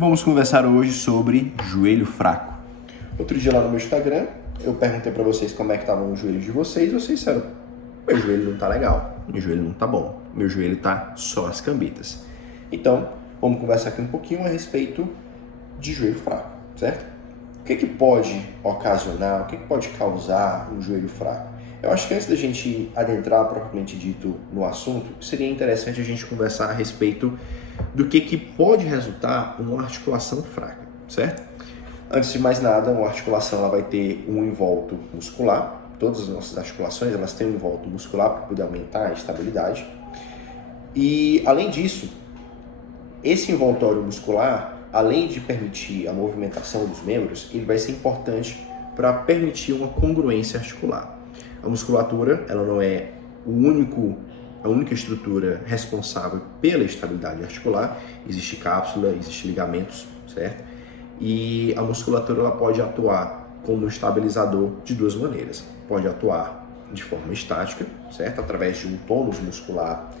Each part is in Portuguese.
Vamos conversar hoje sobre joelho fraco. Outro dia lá no meu Instagram, eu perguntei pra vocês como é que estavam os joelhos de vocês, e vocês disseram, meu joelho não tá legal, meu joelho não tá bom, meu joelho tá só as cambitas. Então, vamos conversar aqui um pouquinho a respeito de joelho fraco, certo? O que pode ocasionar, o que pode causar um joelho fraco? Eu acho que antes da gente adentrar propriamente dito no assunto, seria interessante a gente conversar a respeito do que pode resultar uma articulação fraca, certo? Antes de mais nada, uma articulação ela vai ter um invólucro muscular. Todas as nossas articulações elas têm um invólucro muscular para poder aumentar a estabilidade. E além disso, esse envoltório muscular, além de permitir a movimentação dos membros, ele vai ser importante para permitir uma congruência articular. A musculatura, ela não é a única estrutura responsável pela estabilidade articular. Existe cápsula, existe ligamentos, certo? E a musculatura ela pode atuar como estabilizador de duas maneiras. Pode atuar de forma estática, certo? Através de um tônus muscular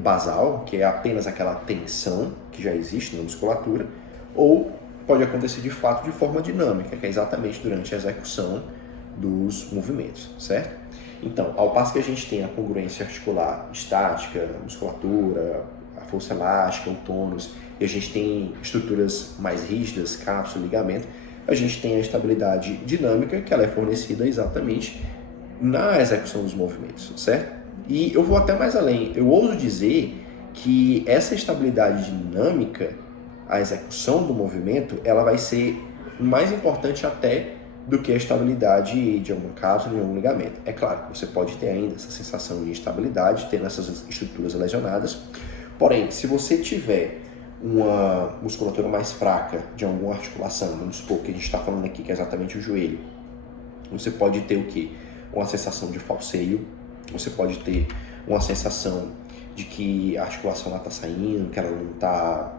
basal, que é apenas aquela tensão que já existe na musculatura, ou pode acontecer de fato de forma dinâmica, que é exatamente durante a execução dos movimentos, certo? Então, ao passo que a gente tem a congruência articular estática, a musculatura, a força elástica, o tônus, e a gente tem estruturas mais rígidas, cápsula, ligamento, a gente tem a estabilidade dinâmica, que ela é fornecida exatamente na execução dos movimentos, certo? E eu vou até mais além, eu ouso dizer que essa estabilidade dinâmica, a execução do movimento, ela vai ser mais importante até do que a estabilidade de alguma cápsula, de algum ligamento. É claro que você pode ter ainda essa sensação de instabilidade, tendo essas estruturas lesionadas, porém, se você tiver uma musculatura mais fraca de alguma articulação, vamos supor que a gente está falando aqui que é exatamente o joelho, você pode ter o quê? Uma sensação de falseio, você pode ter uma sensação de que a articulação está saindo, que ela não está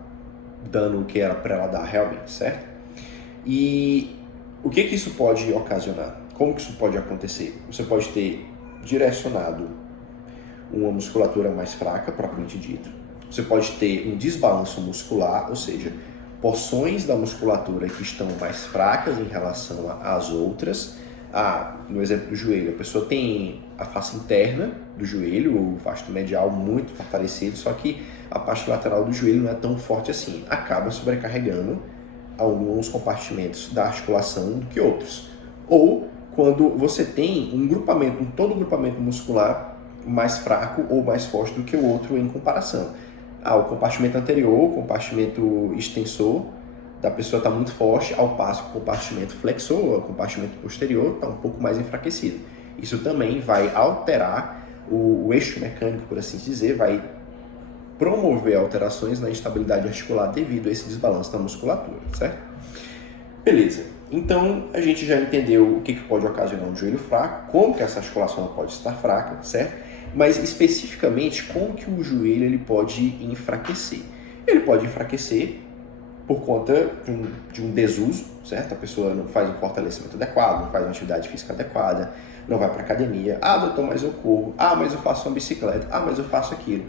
dando o que era para ela dar realmente, certo? E o que isso pode ocasionar? Como que isso pode acontecer? Você pode ter direcionado uma musculatura mais fraca, propriamente dito. Você pode ter um desbalanço muscular, ou seja, porções da musculatura que estão mais fracas em relação às outras. No exemplo do joelho, a pessoa tem a face interna do joelho, o vasto medial muito fortalecido, só que a parte lateral do joelho não é tão forte assim. Acaba sobrecarregando alguns compartimentos da articulação do que outros. Ou quando você tem todo grupamento muscular mais fraco ou mais forte do que o outro em comparação. O compartimento anterior, o compartimento extensor da pessoa está muito forte, ao passo que o compartimento flexor, o compartimento posterior, está um pouco mais enfraquecido. Isso também vai alterar o eixo mecânico, por assim dizer, vai promover alterações na estabilidade articular devido a esse desbalanço da musculatura, certo? Beleza, então a gente já entendeu o que pode ocasionar um joelho fraco, como que essa articulação pode estar fraca, certo? Mas especificamente como que o joelho ele pode enfraquecer. Ele pode enfraquecer por conta de um desuso, certo? A pessoa não faz um fortalecimento adequado, não faz uma atividade física adequada, não vai para academia. Doutor, mas eu corro. Mas eu faço uma bicicleta. Mas eu faço aquilo.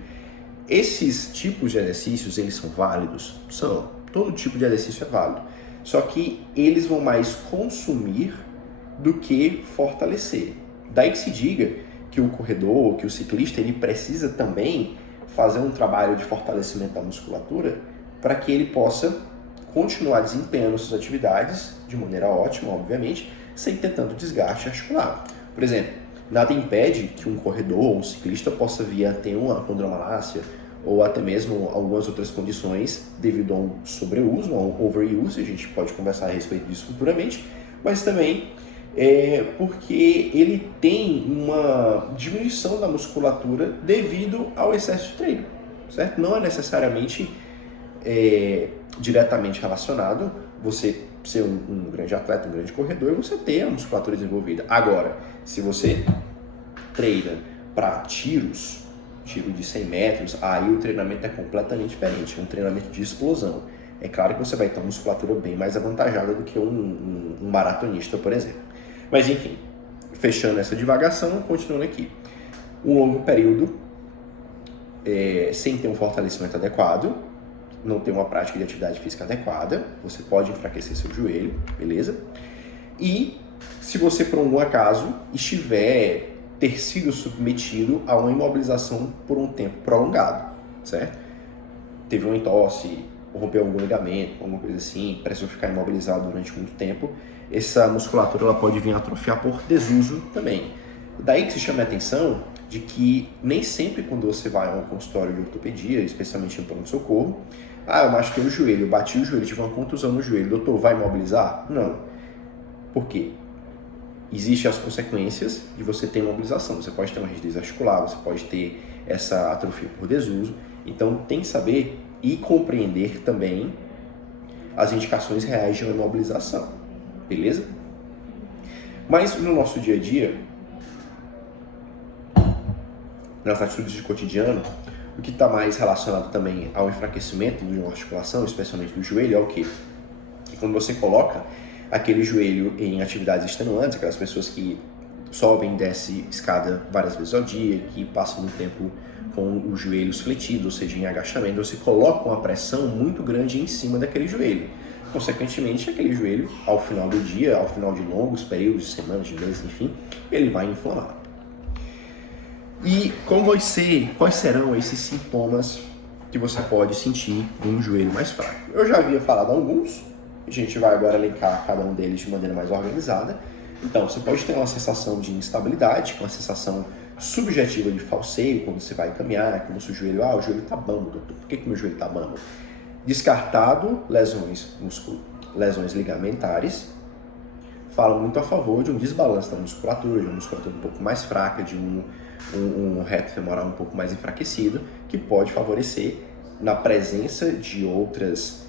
Esses tipos de exercícios, eles são válidos? São. Todo tipo de exercício é válido. Só que eles vão mais consumir do que fortalecer. Daí que se diga que o corredor, que o ciclista, ele precisa também fazer um trabalho de fortalecimento da musculatura para que ele possa continuar desempenhando suas atividades de maneira ótima, obviamente, sem ter tanto desgaste articular. Por exemplo, nada impede que um corredor ou um ciclista possa vir a ter uma condromalácia ou até mesmo algumas outras condições devido a um sobreuso, a um overuse, a gente pode conversar a respeito disso futuramente, mas também porque ele tem uma diminuição da musculatura devido ao excesso de treino, certo? Não é necessariamente diretamente relacionado você ser um grande atleta, um grande corredor e você ter a musculatura desenvolvida. Agora, se você treina para tiro de 100 metros, aí o treinamento é completamente diferente, é um treinamento de explosão. É claro que você vai ter uma musculatura bem mais avantajada do que um maratonista, por exemplo. Mas enfim, fechando essa divagação, continuando aqui. Um longo período sem ter um fortalecimento adequado, não ter uma prática de atividade física adequada, você pode enfraquecer seu joelho, beleza? E se você, por algum acaso, ter sido submetido a uma imobilização por um tempo prolongado, certo? Teve uma entorse, rompeu algum ligamento, alguma coisa assim, precisou ficar imobilizado durante muito tempo, essa musculatura ela pode vir a atrofiar por desuso também. Daí que se chama a atenção de que nem sempre quando você vai a um consultório de ortopedia, especialmente em pronto-socorro, eu machuquei o joelho, eu bati o joelho, tive uma contusão no joelho, doutor, vai imobilizar? Não. Por quê? Existem as consequências de você ter imobilização. Você pode ter uma rigidez articular, você pode ter essa atrofia por desuso. Então, tem que saber e compreender também as indicações reais de uma imobilização. Beleza? Mas no nosso dia a dia, nas atitudes de cotidiano, o que está mais relacionado também ao enfraquecimento de uma articulação, especialmente do joelho, é o quê? Que quando você coloca aquele joelho em atividades extenuantes, aquelas pessoas que sobem e descem escada várias vezes ao dia, que passam muito tempo com os joelhos fletidos, ou seja, em agachamento, você coloca uma pressão muito grande em cima daquele joelho. Consequentemente, aquele joelho, ao final do dia, ao final de longos períodos, de semanas, de meses, enfim, ele vai inflamar. E quais serão esses sintomas que você pode sentir em um joelho mais fraco? Eu já havia falado alguns, a gente vai agora elencar cada um deles de maneira mais organizada. Então, você pode ter uma sensação de instabilidade, uma sensação subjetiva de falseio quando você vai caminhar, como se o joelho está bambo, doutor, por que meu joelho está bambo? Descartado lesões ligamentares, falam muito a favor de um desbalanço da musculatura, de uma musculatura um pouco mais fraca, de um reto femoral um pouco mais enfraquecido, que pode favorecer na presença de outras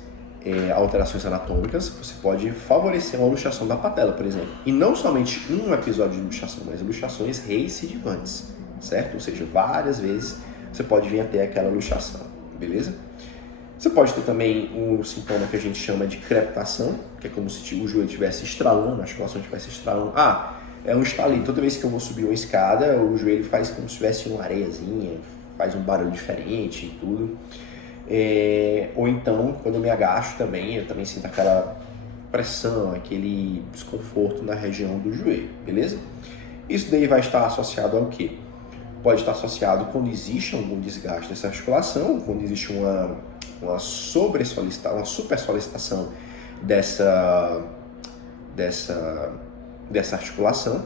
alterações anatômicas, você pode favorecer uma luxação da patela, por exemplo. E não somente um episódio de luxação, mas luxações recidivantes, certo? Ou seja, várias vezes você pode vir a ter aquela luxação, beleza? Você pode ter também um sintoma que a gente chama de crepitação, que é como se o joelho estivesse estralando, a articulação estivesse estralando. É um estalido. Toda vez que eu vou subir uma escada, o joelho faz como se tivesse uma areiazinha, faz um barulho diferente e tudo. Ou então, quando eu me agacho também, eu também sinto aquela pressão, aquele desconforto na região do joelho, beleza? Isso daí vai estar associado ao quê? Pode estar associado quando existe algum desgaste dessa articulação, quando existe uma supersolicitação dessa articulação.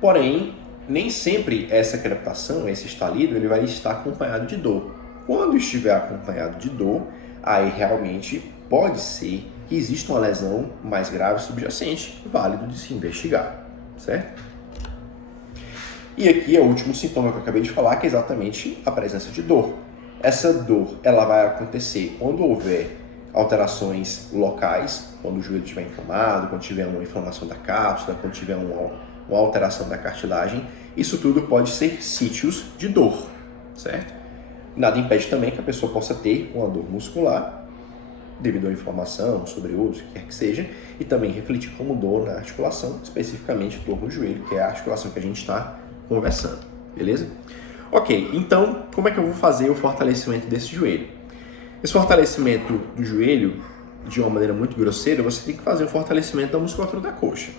Porém, nem sempre essa crepitação, esse estalido, ele vai estar acompanhado de dor. Quando estiver acompanhado de dor, aí realmente pode ser que exista uma lesão mais grave subjacente, válido de se investigar, certo? E aqui é o último sintoma que eu acabei de falar, que é exatamente a presença de dor. Essa dor, ela vai acontecer quando houver alterações locais, quando o joelho estiver inflamado, quando tiver uma inflamação da cápsula, quando tiver uma alteração da cartilagem. Isso tudo pode ser sítios de dor, certo? Nada impede também que a pessoa possa ter uma dor muscular devido à inflamação, sobreuso, o que quer que seja, e também refletir como dor na articulação, especificamente dor no joelho, que é a articulação que a gente está conversando, beleza? Ok, então como é que eu vou fazer o fortalecimento desse joelho? Esse fortalecimento do joelho, de uma maneira muito grosseira, você tem que fazer o fortalecimento da musculatura da coxa.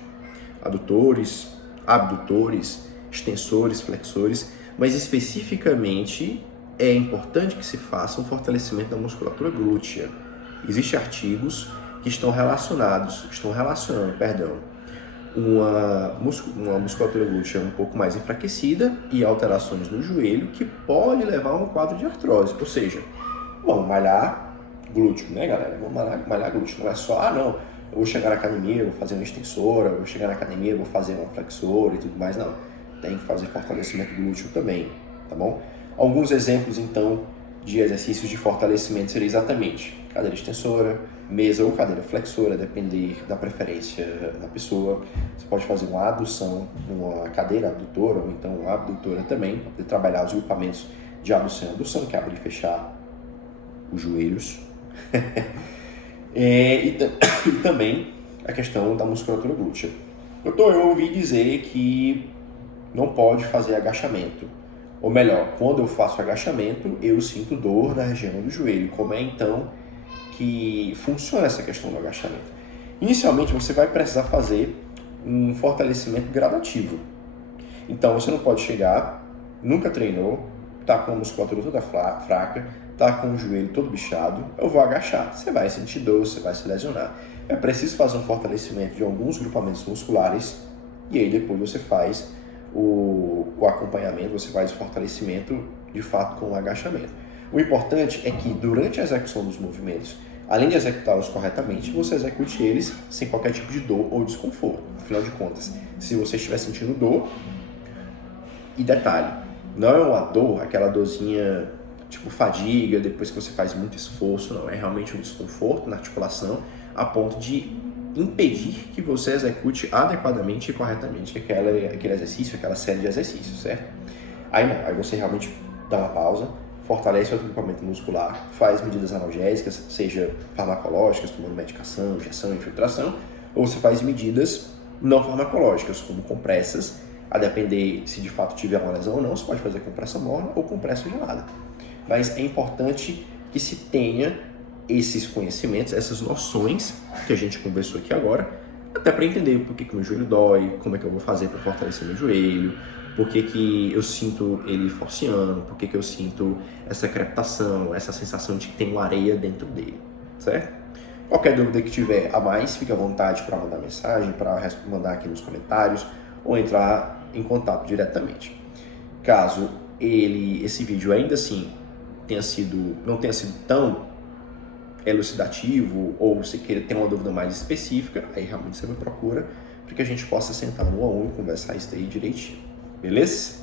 Adutores, abdutores, extensores, flexores, mas especificamente é importante que se faça um fortalecimento da musculatura glútea. Existem artigos que estão relacionando, uma musculatura glútea um pouco mais enfraquecida e alterações no joelho que pode levar a um quadro de artrose. Ou seja, vamos malhar glúteo, né, galera? Vamos malhar glúteo. Não é só, não, eu vou chegar na academia, vou fazer uma extensora, vou chegar na academia, vou fazer uma flexora e tudo mais. Não, tem que fazer fortalecimento glúteo também, tá bom? Alguns exemplos, então, de exercícios de fortalecimento seria exatamente cadeira extensora, mesa ou cadeira flexora, depender da preferência da pessoa. Você pode fazer uma adução, uma cadeira abdutora ou então uma abdutora também, para poder trabalhar os grupamentos de adução e abdução, que abre e fechar os joelhos. E também a questão da musculatura glútea. Eu ouvi dizer que não pode fazer agachamento Ou melhor, quando eu faço agachamento, eu sinto dor na região do joelho. Como é então que funciona essa questão do agachamento? Inicialmente, você vai precisar fazer um fortalecimento gradativo. Então, você não pode chegar, nunca treinou, tá com a musculatura toda fraca, tá com o joelho todo bichado, eu vou agachar. Você vai sentir dor, você vai se lesionar. É preciso fazer um fortalecimento de alguns grupamentos musculares e aí depois você faz o acompanhamento, você faz o fortalecimento de fato com o agachamento. O importante é que durante a execução dos movimentos, além de executá-los corretamente, você execute eles sem qualquer tipo de dor ou desconforto. Afinal de contas, se você estiver sentindo dor, e detalhe, não é uma dor, aquela dorzinha tipo fadiga, depois que você faz muito esforço, não, é realmente um desconforto na articulação a ponto de impedir que você execute adequadamente e corretamente aquele exercício, aquela série de exercícios, certo? Aí não, aí você realmente dá uma pausa, fortalece o agrupamento muscular, faz medidas analgésicas, seja farmacológicas, tomando medicação, injeção, infiltração, ou você faz medidas não farmacológicas, como compressas, a depender se de fato tiver uma lesão ou não, você pode fazer compressa morna ou compressa gelada. Mas é importante que se tenha esses conhecimentos, essas noções que a gente conversou aqui agora, até para entender por que meu joelho dói, como é que eu vou fazer para fortalecer meu joelho, por que eu sinto ele forceando, por que eu sinto essa crepitação, essa sensação de que tem uma areia dentro dele, certo? Qualquer dúvida que tiver a mais, fique à vontade para mandar mensagem, para mandar aqui nos comentários ou entrar em contato diretamente. Caso esse vídeo ainda assim não tenha sido tão elucidativo ou você queira ter uma dúvida mais específica, aí realmente você me procura para que a gente possa sentar no 1 a 1 e conversar isso aí direitinho. Beleza?